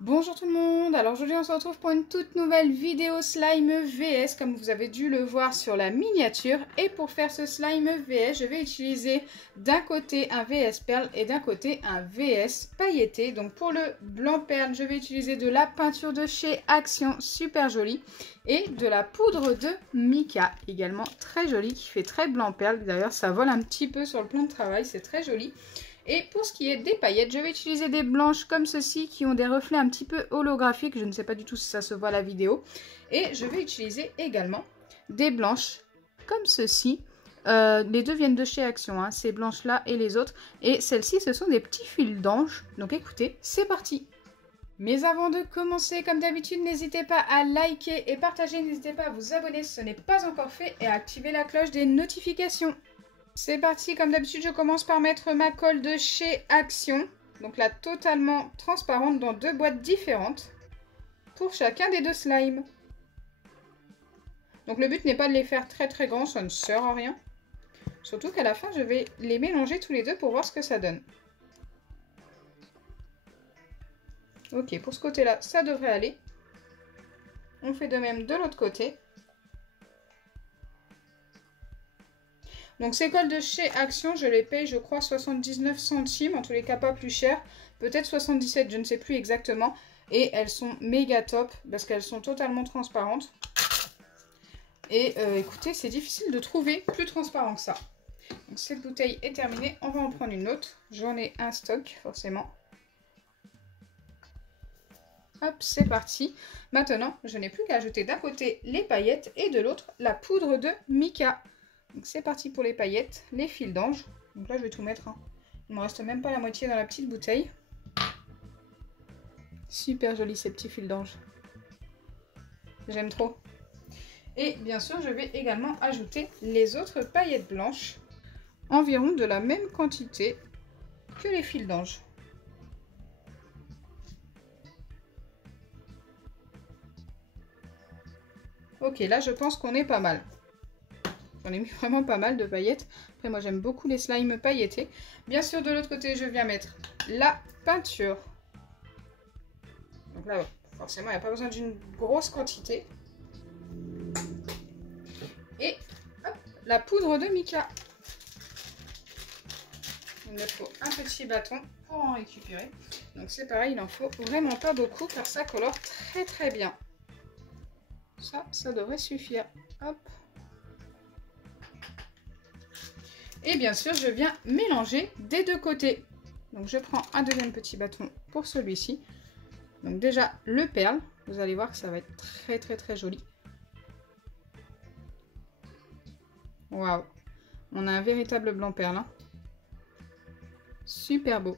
Bonjour tout le monde, alors aujourd'hui on se retrouve pour une toute nouvelle vidéo slime VS comme vous avez dû le voir sur la miniature. Et pour faire ce slime VS, je vais utiliser d'un côté un VS perle et d'un côté un VS pailleté. Donc pour le blanc perle, je vais utiliser de la peinture de chez Action, super jolie. Et de la poudre de mica, également très jolie, qui fait très blanc perle. D'ailleurs ça vole un petit peu sur le plan de travail, c'est très joli. Et pour ce qui est des paillettes, je vais utiliser des blanches comme ceci qui ont des reflets un petit peu holographiques. Je ne sais pas du tout si ça se voit à la vidéo. Et je vais utiliser également des blanches comme ceci. Les deux viennent de chez Action, hein, ces blanches-là et les autres. Et celles-ci, ce sont des petits fils d'ange. Donc écoutez, c'est parti! Mais avant de commencer, comme d'habitude, n'hésitez pas à liker et partager. N'hésitez pas à vous abonner si ce n'est pas encore fait et à activer la cloche des notifications. C'est parti, comme d'habitude, je commence par mettre ma colle de chez Action. Donc là, totalement transparente dans deux boîtes différentes. Pour chacun des deux slimes. Donc le but n'est pas de les faire très très grands, ça ne sert à rien. Surtout qu'à la fin, je vais les mélanger tous les deux pour voir ce que ça donne. Ok, pour ce côté-là, ça devrait aller. On fait de même de l'autre côté. Donc ces colles de chez Action, je les paye je crois 79 centimes, en tous les cas pas plus cher, peut-être 77, je ne sais plus exactement. Et elles sont méga top parce qu'elles sont totalement transparentes. Et écoutez, c'est difficile de trouver plus transparent que ça. Donc cette bouteille est terminée, on va en prendre une autre. J'en ai un stock forcément. Hop, c'est parti. Maintenant, je n'ai plus qu'à ajouter d'un côté les paillettes et de l'autre la poudre de mica. Donc c'est parti pour les paillettes, les fils d'ange. Donc là je vais tout mettre, hein. Il ne me reste même pas la moitié dans la petite bouteille. Super joli ces petits fils d'ange. J'aime trop. Et bien sûr je vais également ajouter les autres paillettes blanches. Environ de la même quantité que les fils d'ange. Ok, là je pense qu'on est pas mal. J'en ai mis vraiment pas mal de paillettes. Après, moi, j'aime beaucoup les slimes pailletés. Bien sûr, de l'autre côté, je viens mettre la peinture. Donc là, forcément, il n'y a pas besoin d'une grosse quantité. Et hop, la poudre de mica. Il me faut un petit bâton pour en récupérer. Donc c'est pareil, il n'en faut vraiment pas beaucoup car ça colore très très bien. Ça devrait suffire. Hop. Et bien sûr, je viens mélanger des deux côtés. Donc je prends un deuxième petit bâton pour celui-ci. Donc déjà le perle, vous allez voir que ça va être très très très joli. Waouh, on a un véritable blanc perle, hein. Super beau.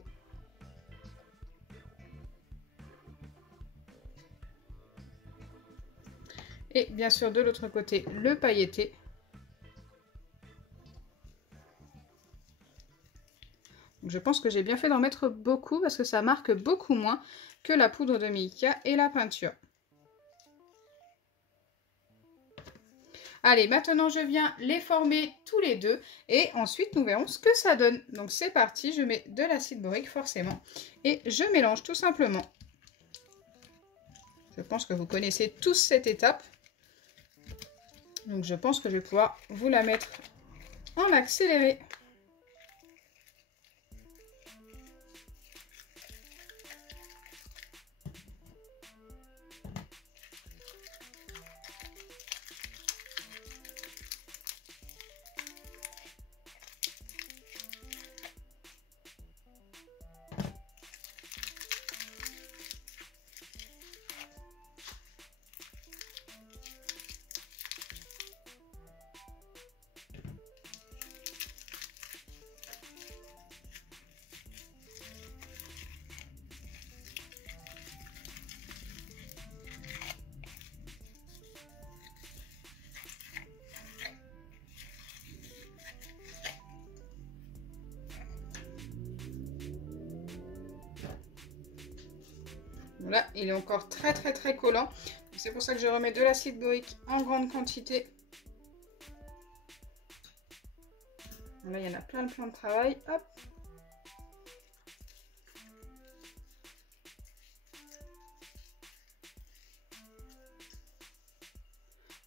Et bien sûr de l'autre côté le pailleté. Je pense que j'ai bien fait d'en mettre beaucoup parce que ça marque beaucoup moins que la poudre de mica et la peinture. Allez, maintenant je viens les former tous les deux et ensuite nous verrons ce que ça donne. Donc c'est parti, je mets de l'acide borique forcément et je mélange tout simplement. Je pense que vous connaissez tous cette étape. Donc je pense que je vais pouvoir vous la mettre en accéléré. Là, il est encore très très très collant. C'est pour ça que je remets de l'acide borique en grande quantité. Là, il y en a plein de travail. Hop.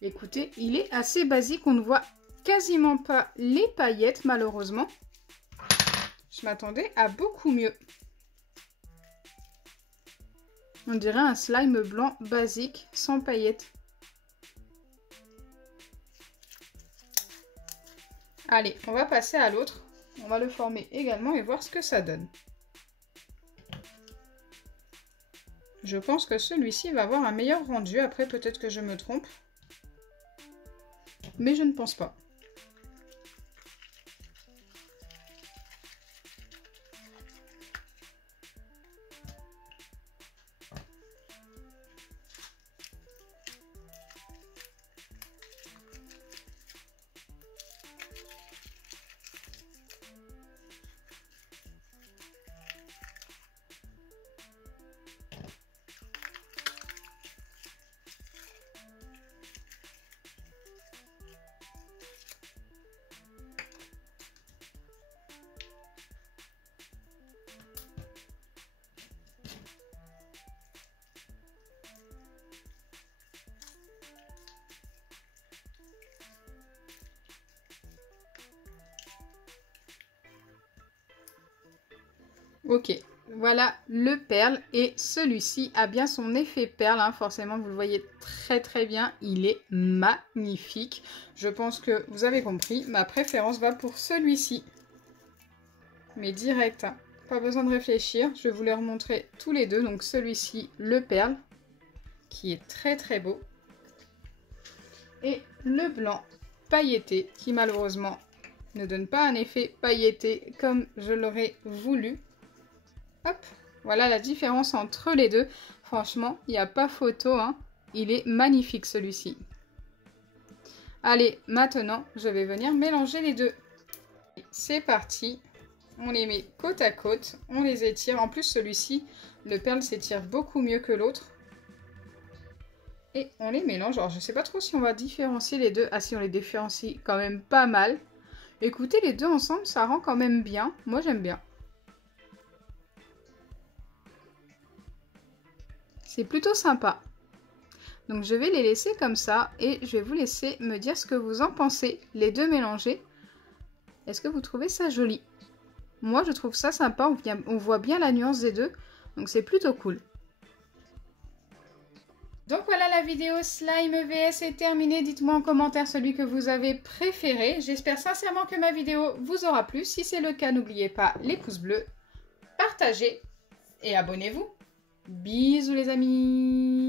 Écoutez, il est assez basique, on ne voit quasiment pas les paillettes malheureusement. Je m'attendais à beaucoup mieux. On dirait un slime blanc basique, sans paillettes. Allez, on va passer à l'autre. On va le former également et voir ce que ça donne. Je pense que celui-ci va avoir un meilleur rendu. Après, peut-être que je me trompe. Mais je ne pense pas. Ok, voilà le perle et celui-ci a bien son effet perle, hein. Forcément vous le voyez très bien, il est magnifique. Je pense que vous avez compris, ma préférence va pour celui-ci. Mais direct, hein. Pas besoin de réfléchir, je vais vous les remontrer tous les deux. Donc celui-ci, le perle, qui est très beau. Et le blanc pailleté, qui malheureusement ne donne pas un effet pailleté comme je l'aurais voulu. Hop, voilà la différence entre les deux. Franchement, il n'y a pas photo, hein. Il est magnifique celui-ci. Allez, maintenant, je vais venir mélanger les deux. C'est parti. On les met côte à côte. On les étire. En plus, celui-ci, le perle s'étire beaucoup mieux que l'autre. Et on les mélange. Alors, je ne sais pas trop si on va différencier les deux. Ah si, on les différencie quand même pas mal. Écoutez, les deux ensemble, ça rend quand même bien. Moi, j'aime bien. C'est plutôt sympa. Donc je vais les laisser comme ça et je vais vous laisser me dire ce que vous en pensez, les deux mélangés. Est-ce que vous trouvez ça joli? Moi je trouve ça sympa, on voit bien la nuance des deux, donc c'est plutôt cool. Donc voilà, la vidéo Slime VS est terminée. Dites-moi en commentaire celui que vous avez préféré. J'espère sincèrement que ma vidéo vous aura plu. Si c'est le cas, n'oubliez pas les pouces bleus, partagez et abonnez-vous. Bisous les amis!